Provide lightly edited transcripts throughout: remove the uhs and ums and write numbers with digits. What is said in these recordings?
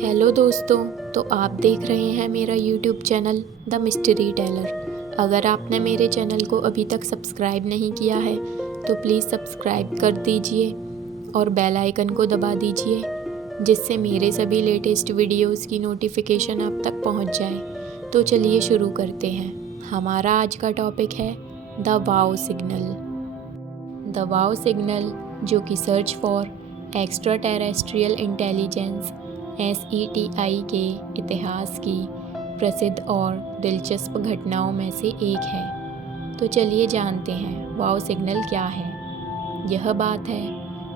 Hello दोस्तों। तो आप देख रहे हैं मेरा YouTube channel the mystery teller. अगर आपने मेरे चैनल को अभी तक सब्सक्राइब नहीं किया है तो प्लीज़ सब्सक्राइब कर दीजिए और बेल आइकन को दबा दीजिए, जिससे मेरे सभी लेटेस्ट वीडियोस की नोटिफिकेशन आप तक पहुंच जाए। तो चलिए शुरू करते हैं। हमारा आज का टॉपिक है the wow signal. The wow signal, जो कि search for extra terrestrial intelligence SETI के इतिहास की प्रसिद्ध और दिलचस्प घटनाओं में से एक है। तो चलिए जानते हैं वाओ सिग्नल क्या है। यह बात है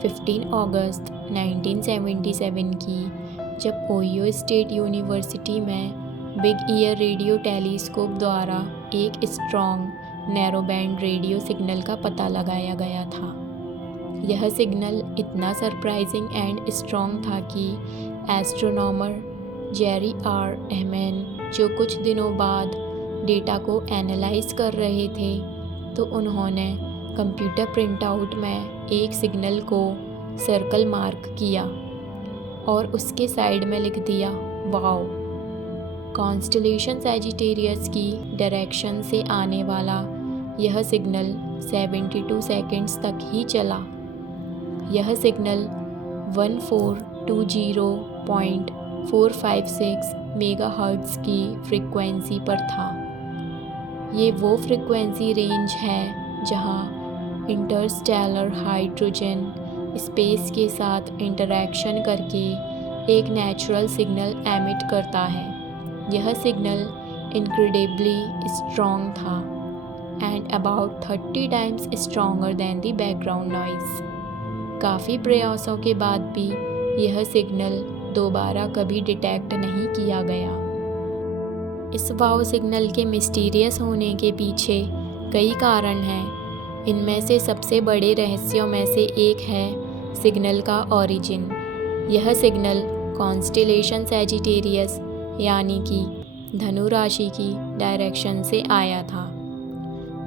15 अगस्त 1977 की, जब ओहियो स्टेट यूनिवर्सिटी में बिग ईयर रेडियो टेलीस्कोप द्वारा एक strong narrow band radio signal का पता लगाया गया था। यह सिग्नल इतना सरप्राइजिंग एंड स्ट्रॉन्ग था कि एस्ट्रोनॉमर जेरी आर एहमैन, जो कुछ दिनों बाद डेटा को एनालाइज कर रहे थे, तो उन्होंने कंप्यूटर प्रिंटआउट में एक सिग्नल को सर्कल मार्क किया और उसके साइड में लिख दिया वाओ। कॉन्स्टलेशन सैजिटेरियस की डायरेक्शन से आने वाला यह सिग्नल 72 सेकंड्स तक ही चला। यह सिग्नल 1420.456 मेगाहर्ट्ज़ की फ्रीक्वेंसी पर था। ये वो फ्रीक्वेंसी रेंज है जहां इंटरस्टेलर हाइड्रोजन स्पेस के साथ इंटरैक्शन करके एक नेचुरल सिग्नल एमिट करता है। यह सिग्नल इनक्रेडिबली स्ट्रॉन्ग था and about 30 times stronger than the background noise. काफ़ी प्रयासों के बाद भी यह सिग्नल दोबारा कभी डिटेक्ट नहीं किया गया। इस वाओ सिग्नल के मिस्टीरियस होने के पीछे कई कारण हैं। इनमें से सबसे बड़े रहस्यों में से एक है सिग्नल का ओरिजिन। यह सिग्नल कॉन्स्टेलेशन सैजिटेरियस यानी कि धनु राशि की डायरेक्शन से आया था,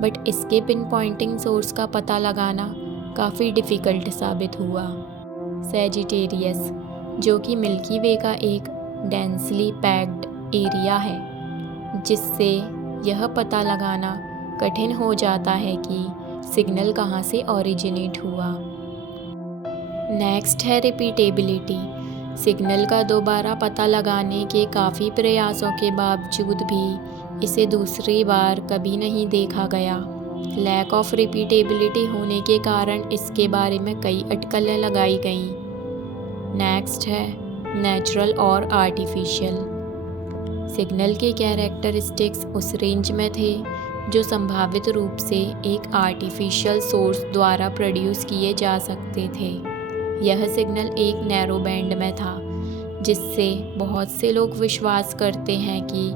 बट इसके पिन पॉइंटिंग सोर्स का पता लगाना काफ़ी डिफ़िकल्ट साबित हुआ। सैजिटेरियस, जो कि मिल्की वे का एक डेंसली पैक्ड एरिया है, जिससे यह पता लगाना कठिन हो जाता है कि सिग्नल कहाँ से ओरिजिनेट हुआ। नेक्स्ट है रिपीटेबिलिटी। सिग्नल का दोबारा पता लगाने के काफ़ी प्रयासों के बावजूद भी इसे दूसरी बार कभी नहीं देखा गया। लैक ऑफ रिपीटेबिलिटी होने के कारण इसके बारे में कई अटकलें लगाई गईं। नेक्स्ट है नेचुरल और आर्टिफिशियल। सिग्नल के कैरेक्टरिस्टिक्स उस रेंज में थे जो संभावित रूप से एक आर्टिफिशियल सोर्स द्वारा प्रोड्यूस किए जा सकते थे। यह सिग्नल एक नैरो बैंड में था, जिससे बहुत से लोग विश्वास करते हैं कि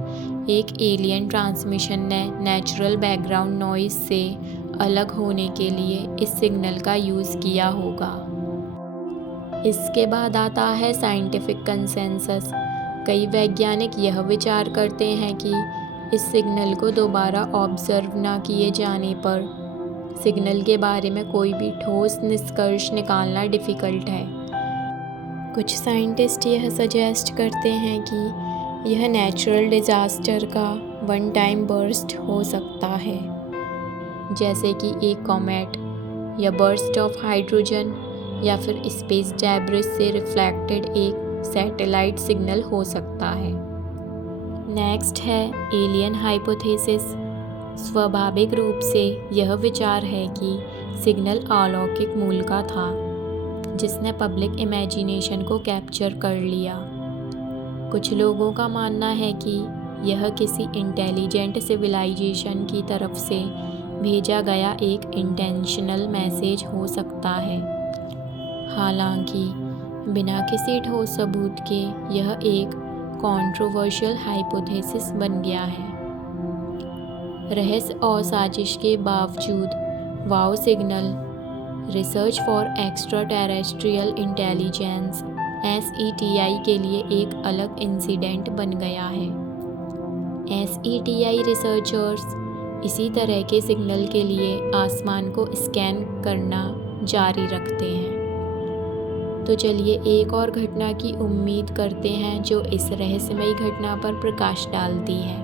एक एलियन ट्रांसमिशन ने नेचुरल बैकग्राउंड नॉइज़ से अलग होने के लिए इस सिग्नल का यूज़ किया होगा। इसके बाद आता है साइंटिफिक कंसेंसस। कई वैज्ञानिक यह विचार करते हैं कि इस सिग्नल को दोबारा ऑब्जर्व न किए जाने पर सिग्नल के बारे में कोई भी ठोस निष्कर्ष निकालना डिफ़िकल्ट है। कुछ साइंटिस्ट यह सजेस्ट करते हैं कि यह नेचुरल डिज़ास्टर का वन टाइम बर्स्ट हो सकता है, जैसे कि एक कॉमेट या बर्स्ट ऑफ हाइड्रोजन या फिर स्पेस डेब्रिस से रिफ्लेक्टेड एक सैटेलाइट सिग्नल हो सकता है। नेक्स्ट है एलियन हाइपोथेसिस। स्वाभाविक रूप से यह विचार है कि सिग्नल अलौकिक मूल का था, जिसने पब्लिक इमेजिनेशन को कैप्चर कर लिया। कुछ लोगों का मानना है कि यह किसी इंटेलिजेंट सिविलाइजेशन की तरफ से भेजा गया एक इंटेंशनल मैसेज हो सकता है। हालांकि बिना किसी ठोस सबूत के यह एक कंट्रोवर्शियल हाइपोथेसिस बन गया है। रहस्य और साजिश के बावजूद wow signal research for extra terrestrial intelligence SETI के लिए एक अलग इंसिडेंट बन गया है। SETI रिसर्चर्स इसी तरह के सिग्नल के लिए आसमान को स्कैन करना जारी रखते हैं। तो चलिए एक और घटना की उम्मीद करते हैं जो इस रहस्यमयी घटना पर प्रकाश डालती है।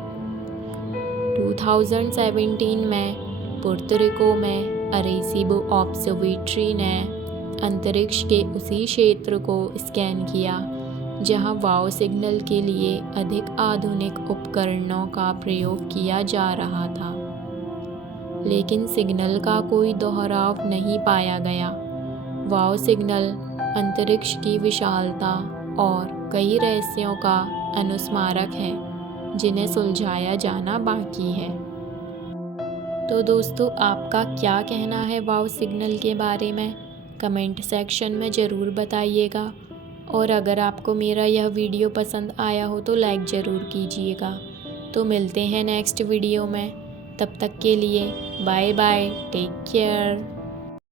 2017 में पुर्तो रिको में अरेसीबो ऑब्जर्वेटरी ने अंतरिक्ष के उसी क्षेत्र को स्कैन किया जहां वाव सिग्नल के लिए अधिक आधुनिक उपकरणों का प्रयोग किया जा रहा था, लेकिन सिग्नल का कोई दोहराव नहीं पाया गया। वाव सिग्नल अंतरिक्ष की विशालता और कई रहस्यों का अनुस्मारक है जिन्हें सुलझाया जाना बाकी है। तो दोस्तों, आपका क्या कहना है वाव सिग्नल के बारे में? कमेंट सेक्शन में ज़रूर बताइएगा। और अगर आपको मेरा यह वीडियो पसंद आया हो तो लाइक ज़रूर कीजिएगा। तो मिलते हैं नेक्स्ट वीडियो में। तब तक के लिए बाय बाय, टेक केयर।